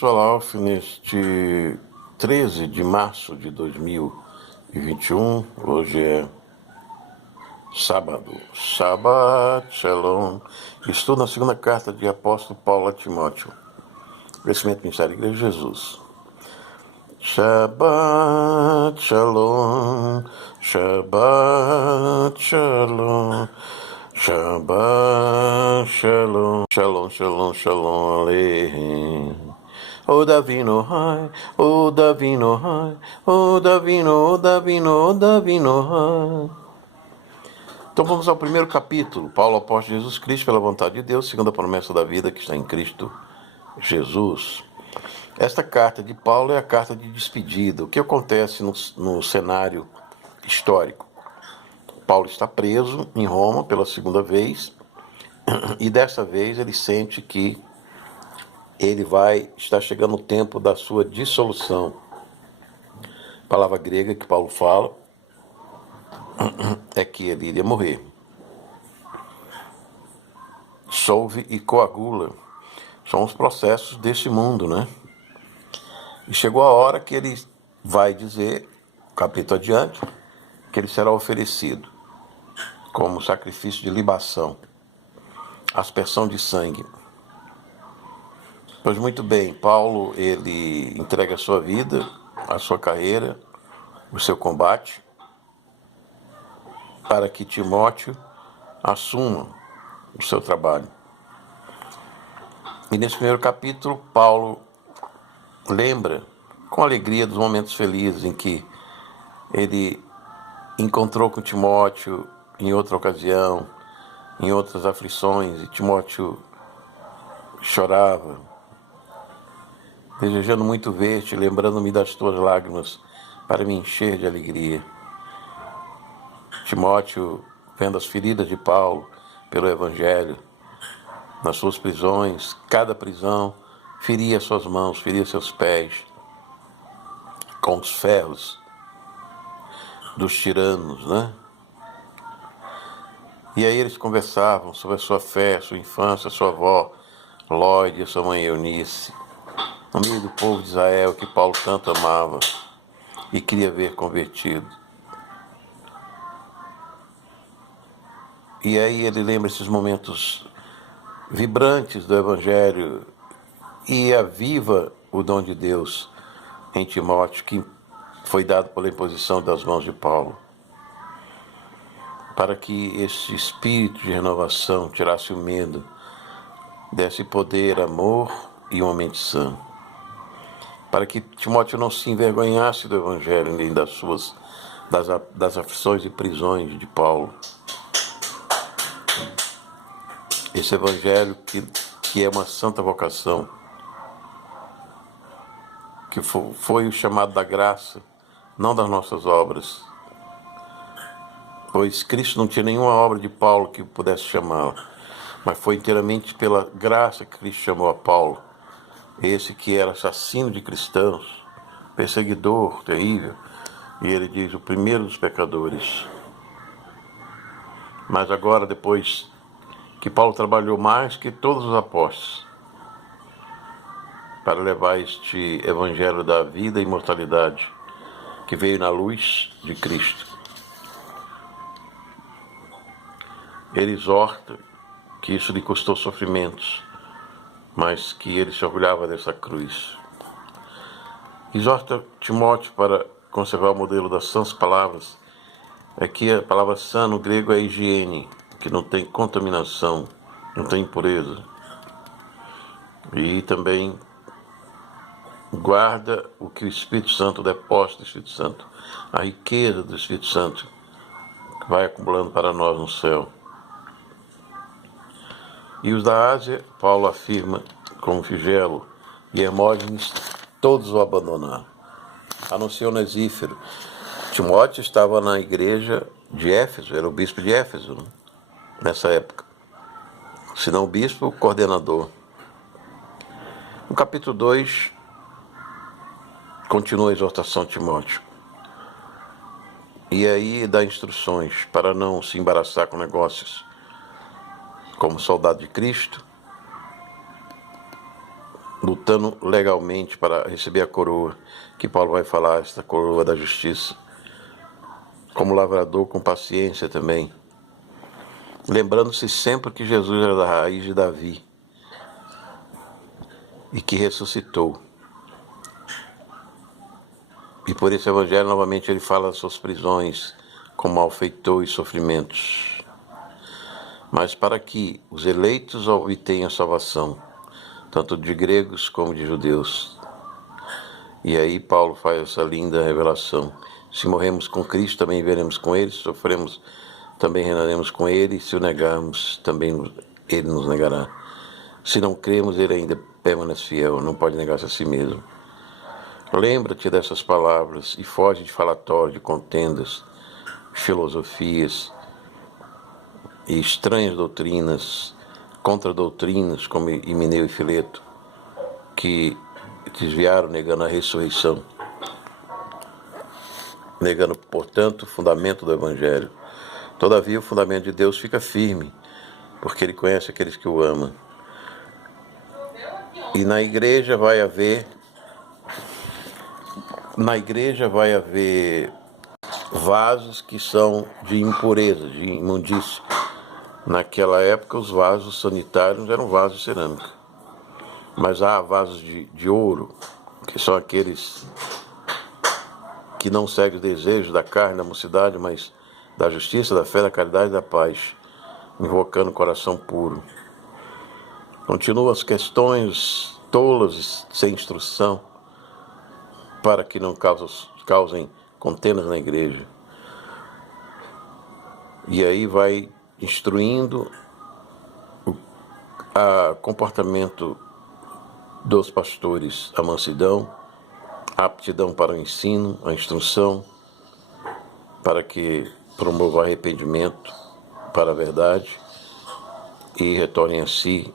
sou Alf neste 13 de março de 2021. Hoje é sábado. Shabbat Shalom. Estou na segunda carta de apóstolo Paulo a Timóteo. Crescimento Ministério Igreja de Jesus. Shabbat Shalom. Shabbat Shalom. Shabbat Shalom. Shalom, Shalom, Shalom Aleichem. O Davino Hai, O Davino Hai, O Davino, O Davino, O Davino Hai. Então vamos ao primeiro capítulo. Paulo, apóstolo de Jesus Cristo, pela vontade de Deus, segundo a promessa da vida que está em Cristo Jesus. Esta carta de Paulo é a carta de despedida. O que acontece no cenário histórico? Paulo está preso em Roma pela segunda vez, e dessa vez ele sente que está chegando o tempo da sua dissolução. A palavra grega que Paulo fala é que ele iria morrer. Solve e coagula são os processos desse mundo, né? E chegou a hora que ele vai dizer, capítulo adiante, que ele será oferecido como sacrifício de libação, aspersão de sangue. Pois muito bem, Paulo, ele entrega a sua vida, a sua carreira, o seu combate, para que Timóteo assuma o seu trabalho. E nesse primeiro capítulo, Paulo lembra com alegria dos momentos felizes em que ele encontrou com Timóteo em outra ocasião, em outras aflições, e Timóteo chorava, desejando muito ver-te, lembrando-me das tuas lágrimas, para me encher de alegria. Timóteo, vendo as feridas de Paulo pelo Evangelho, nas suas prisões, cada prisão feria suas mãos, feria seus pés, com os ferros dos tiranos, né? E aí eles conversavam sobre a sua fé, sua infância, sua avó Lóide e sua mãe Eunice, no meio do povo de Israel que Paulo tanto amava e queria ver convertido. E aí ele lembra esses momentos vibrantes do Evangelho e aviva o dom de Deus em Timóteo, que foi dado pela imposição das mãos de Paulo, para que esse espírito de renovação tirasse o medo, desse poder, amor e uma mente sã, para que Timóteo não se envergonhasse do Evangelho nem das aflições e prisões de Paulo. Esse Evangelho que é uma santa vocação, que foi o chamado da graça, não das nossas obras, pois Cristo não tinha nenhuma obra de Paulo que pudesse chamá-lo, mas foi inteiramente pela graça que Cristo chamou a Paulo, esse que era assassino de cristãos, perseguidor terrível, e ele diz, o primeiro dos pecadores. Mas agora, depois que Paulo trabalhou mais que todos os apóstolos para levar este evangelho da vida e imortalidade que veio na luz de Cristo, ele exorta que isso lhe custou sofrimentos, mas que ele se orgulhava dessa cruz. Exorta Timóteo para conservar o modelo das sãs palavras. Aqui a palavra sã no grego é higiene, que não tem contaminação, não tem impureza. E também guarda o que o Espírito Santo deposita do Espírito Santo, a riqueza do Espírito Santo que vai acumulando para nós no céu. E os da Ásia, Paulo afirma, como Figelo e Hermógenes, todos o abandonaram, a não ser Onesífero. Timóteo estava na igreja de Éfeso, era o bispo de Éfeso, né? Nessa época. Se não o bispo, o coordenador. No capítulo 2, continua a exortação a Timóteo. E aí dá instruções para não se embaraçar com negócios. Como soldado de Cristo, lutando legalmente para receber a coroa, que Paulo vai falar, esta coroa da justiça, como lavrador com paciência também, lembrando-se sempre que Jesus era da raiz de Davi e que ressuscitou. E por esse evangelho, novamente, ele fala das suas prisões, como malfeitor e sofrimentos. Mas para que os eleitos obtenham salvação, tanto de gregos como de judeus. E aí Paulo faz essa linda revelação. Se morremos com Cristo, também veremos com Ele. Se sofremos, também reinaremos com Ele. Se o negarmos, também Ele nos negará. Se não cremos, Ele ainda permanece fiel, não pode negar-se a si mesmo. Lembra-te dessas palavras e foge de falatório, de contendas, filosofias e estranhas doutrinas, contradoutrinas, como Himeneu e Fileto, que desviaram negando a ressurreição, negando, portanto, o fundamento do Evangelho. Todavia, o fundamento de Deus fica firme, porque Ele conhece aqueles que o amam. E na igreja vai haver vasos que são de impureza, de imundícia. Naquela época, os vasos sanitários eram vasos de cerâmica. Mas há vasos de ouro, que são aqueles que não seguem os desejos da carne, da mocidade, mas da justiça, da fé, da caridade e da paz, invocando o coração puro. Continuam as questões tolas, sem instrução, para que não causem contendas na igreja. E aí vai instruindo o comportamento dos pastores, a mansidão, a aptidão para o ensino, a instrução, para que promova arrependimento para a verdade e retornem a si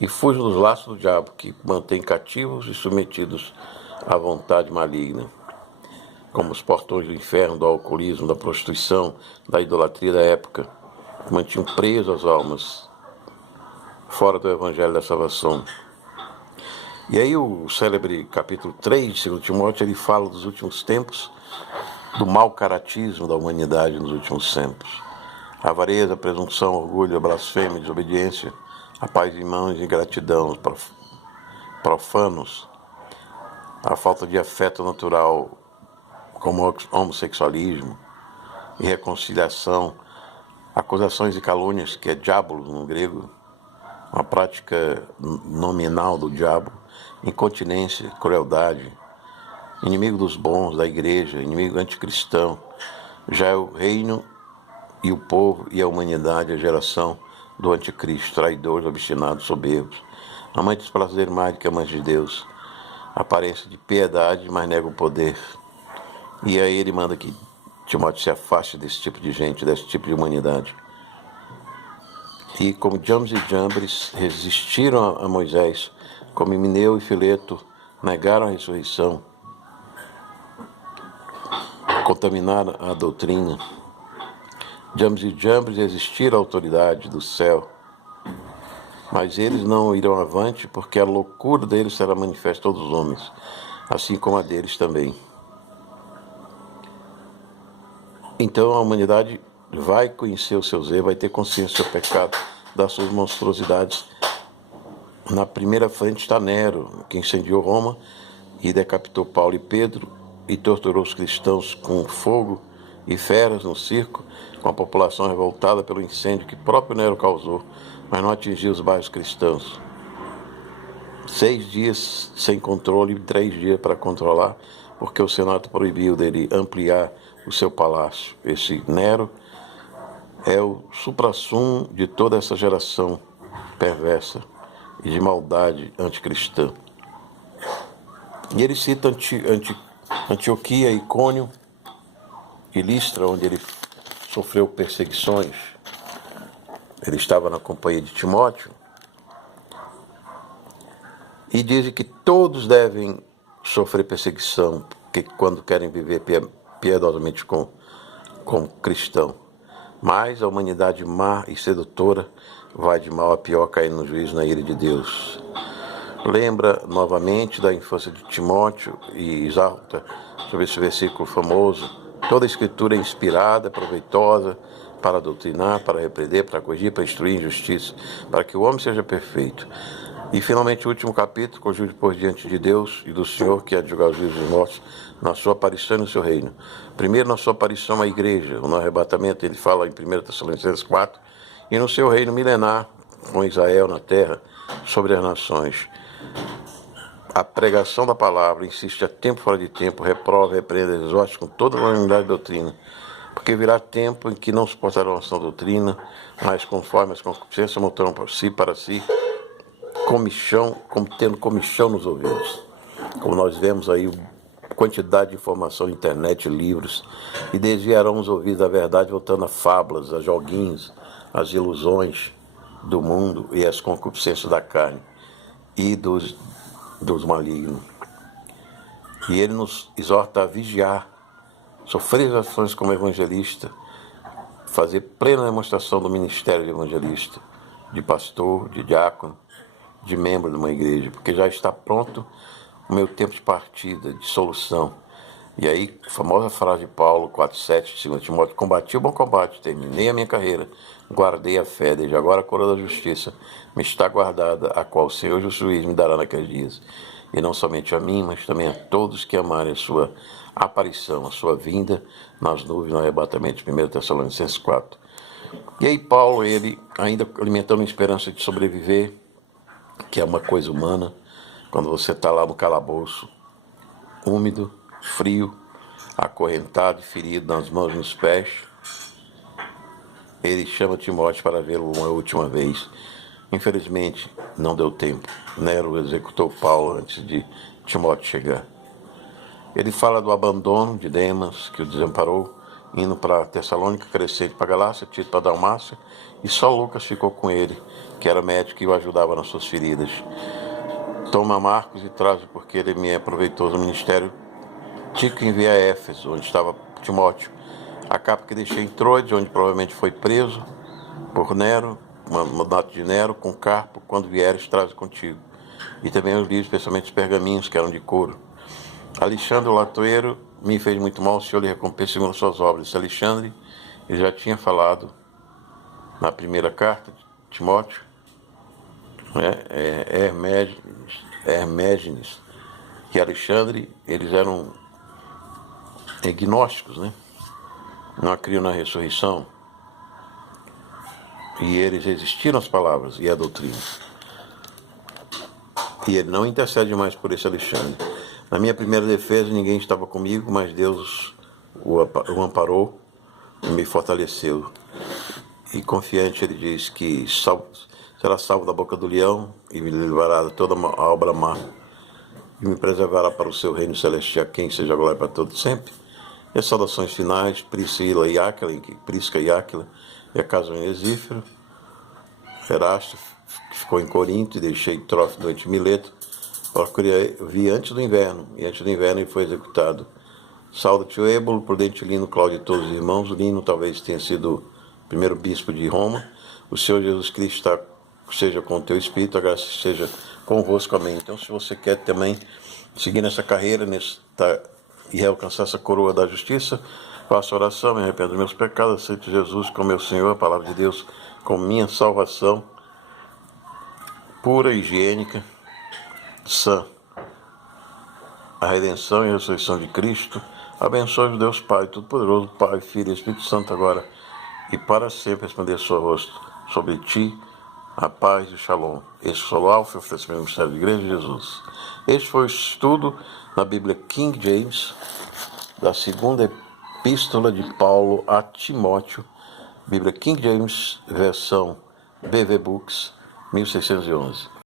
e fujam dos laços do diabo, que mantém cativos e submetidos à vontade maligna, como os portões do inferno, do alcoolismo, da prostituição, da idolatria da época, que mantinham presos as almas fora do evangelho da salvação. E aí o célebre capítulo 3 de 2 Timóteo, ele fala dos últimos tempos, do mau caratismo da humanidade nos últimos tempos. A avareza, a presunção, o orgulho, a blasfêmia, a desobediência, a paz de mãos e ingratidão, profanos, a falta de afeto natural, como homossexualismo, irreconciliação, acusações e calúnias, que é diabolos no grego, uma prática nominal do diabo, incontinência, crueldade, inimigo dos bons, da igreja, inimigo anticristão, já é o reino e o povo e a humanidade, a geração do anticristo, traidores, obstinados, soberbos, amantes do prazer mais do que amantes de Deus, aparência de piedade, mas nega o poder. E aí ele manda que Timóteo se afaste desse tipo de gente, desse tipo de humanidade. E como James e Jambres resistiram a Moisés, como Himeneu e Fileto negaram a ressurreição, contaminaram a doutrina, James e Jambres resistiram à autoridade do céu, mas eles não irão avante, porque a loucura deles será manifesta a todos os homens, assim como a deles também. Então a humanidade vai conhecer o seu erros, vai ter consciência do seu pecado, das suas monstruosidades. Na primeira frente está Nero, que incendiou Roma e decapitou Paulo e Pedro e torturou os cristãos com fogo e feras no circo, com a população revoltada pelo incêndio que próprio Nero causou, mas não atingiu os bairros cristãos. 6 dias sem controle e 3 dias para controlar, porque o Senado proibiu dele ampliar o seu palácio. Esse Nero é o suprassumo de toda essa geração perversa e de maldade anticristã. E ele cita Antioquia, Icônio e Listra, onde ele sofreu perseguições. Ele estava na companhia de Timóteo. E dizem que todos devem sofrer perseguição, porque quando querem viver piedosamente como cristão. Mas a humanidade má e sedutora vai de mal a pior, caindo no juízo, na ira de Deus. lembra novamente da infância de Timóteo e exalta sobre esse versículo famoso: toda a escritura é inspirada, proveitosa para doutrinar, para repreender, para corrigir, para instruir em justiça, para que o homem seja perfeito. E finalmente o último capítulo: conjure por diante de Deus e do Senhor, que é de julgar os vivos e os mortos, na sua aparição e no seu reino. Primeiro, na sua aparição à igreja, no arrebatamento, ele fala em 1 Tessalonicenses 4, e no seu reino milenar, com Israel na terra, sobre as nações. A pregação da palavra insiste a tempo fora de tempo, reprova, repreende, exorte com toda a unanimidade de doutrina, porque virá tempo em que não suportarão a sã doutrina, mas conforme as concupiscências montarão para si tendo comichão nos ouvidos. Como nós vemos aí, quantidade de informação, internet, livros, e desviarão os ouvidos da verdade, voltando a fábulas, a joguinhos, as ilusões do mundo e as concupiscências da carne e dos malignos. E ele nos exorta a vigiar, sofrer as ações como evangelista, fazer plena demonstração do ministério de evangelista, de pastor, de diácono, de membro de uma igreja, porque já está pronto o meu tempo de partida, de solução. E aí, a famosa frase de Paulo 4,7 de 2 Timóteo: combati o bom combate, terminei a minha carreira, guardei a fé, desde agora a coroa da justiça me está guardada, a qual o Senhor juiz me dará naqueles dias. E não somente a mim, mas também a todos que amarem a sua aparição, a sua vinda nas nuvens, no arrebatamento, 1 Tessalonicenses 4. E aí Paulo, ele ainda alimentando a esperança de sobreviver, que é uma coisa humana, quando você está lá no calabouço, úmido, frio, acorrentado e ferido nas mãos e nos pés, ele chama Timóteo para vê-lo uma última vez. Infelizmente, não deu tempo. Nero executou Paulo antes de Timóteo chegar. Ele fala do abandono de Demas, que o desamparou, indo para Tessalônica, Crescente para Galácia, Tito para Dalmácia, e só Lucas ficou com ele, que era médico e o ajudava nas suas feridas. Toma Marcos e traz-o, porque ele me é proveitoso no ministério. Tico envia a Éfeso, onde estava Timóteo, a capa que deixei em Troade, onde provavelmente foi preso por Nero, mandato de Nero, com Carpo, quando vieres, traz contigo. E também os livros, especialmente os pergaminhos, que eram de couro. Alexandre, o latoeiro, me fez muito mal, o Senhor lhe recompensa segundo as suas obras. Esse Alexandre, ele já tinha falado na primeira carta de Timóteo, Hermégenes e Alexandre, eles eram gnósticos, né? Não criam na ressurreição. E eles resistiram às palavras e à doutrina. E ele não intercede mais por esse Alexandre. Na minha primeira defesa, ninguém estava comigo, mas Deus o amparou e me fortaleceu. E confiante, ele diz que será salvo da boca do leão e me livrará de toda a obra má e me preservará para o seu reino celestial, quem seja glória para todos sempre. E as saudações finais: Prisca e Áquila, e a casa de Onesífero, Erasto, que ficou em Corinto, e deixei Trófimo doente Mileto, procurei, vi antes do inverno, e antes do inverno ele foi executado. Sauda-te, Êbulo, Prudente Lino, Cláudio e todos os irmãos. Lino talvez tenha sido o primeiro bispo de Roma. O Senhor Jesus Cristo seja com o teu espírito, a graça seja convosco, amém. Então, se você quer também seguir nessa carreira e alcançar essa coroa da justiça, faça oração, me arrependo dos meus pecados, aceito Jesus como meu Senhor, a palavra de Deus como minha salvação, pura, higiênica, sã. A redenção e a ressurreição de Cristo abençoe o Deus Pai, Todo-Poderoso, Pai, Filho e Espírito Santo, agora e para sempre, resplandeça o seu rosto sobre ti, a paz e o shalom. Este foi o Alfa, o oferecimento do Ministério da Igreja de Jesus. Este foi o estudo na Bíblia King James, da segunda epístola de Paulo a Timóteo, Bíblia King James, versão BV Books, 1611.